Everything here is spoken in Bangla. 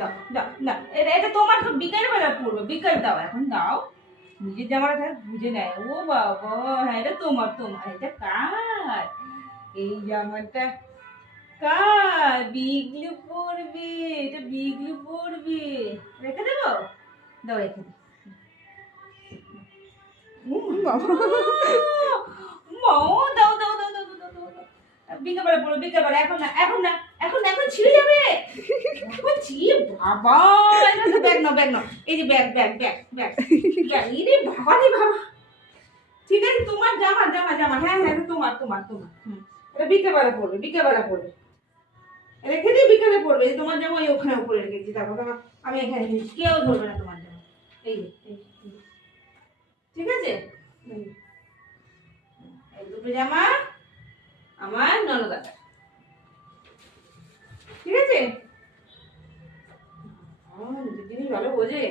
দাও দাও না, এটা তোমার তো বিকেল বেলা পড়বে, বিকেল দাও, এখন দাও। নিজের জামাটা থাকে বুঝে নেয়। ও বাবা, হ্যাঁ এটা তোমার, তোমার এটা কার? এই জামাটা কার? বিগলু পড়বে, এটা বিগলু পড়বে। রেখে দেবো, দাও রেখে দেবো। দাও দাও দাও দাও দাও দাও। বিকেলবেলা পড়বে, বিকেলবেলা, এখন না, এখন না, এখন এখন ছিঁড়ে যাবে। বাবা, এটা তো ব্যাগ নাও, ব্যাগ নাও, এই যে bag bag bag bag bag. ইরে বাবা রে বাবা। ঠিক আছে, তোমার জামা, জামা জামা, হ্যাঁ হ্যাঁ এটা তোমার, তোমার তোমার। এটা বিকেলবেলা পড়বে, বিকেলবেলা পড়বে। রেখে দিই, বিকেলে পড়বে। তোমার জামা ওই ওখানে উপরে রেখেছি, দেখো দেখো, আমি এখানে রেখেছি, কেউ ধরবে না তোমার জামা। এই যে, এই ঠিক আছে। এই দুটো জামা আমার ননদাদার, ঠিক আছে। জিনিস ভালো বোঝে।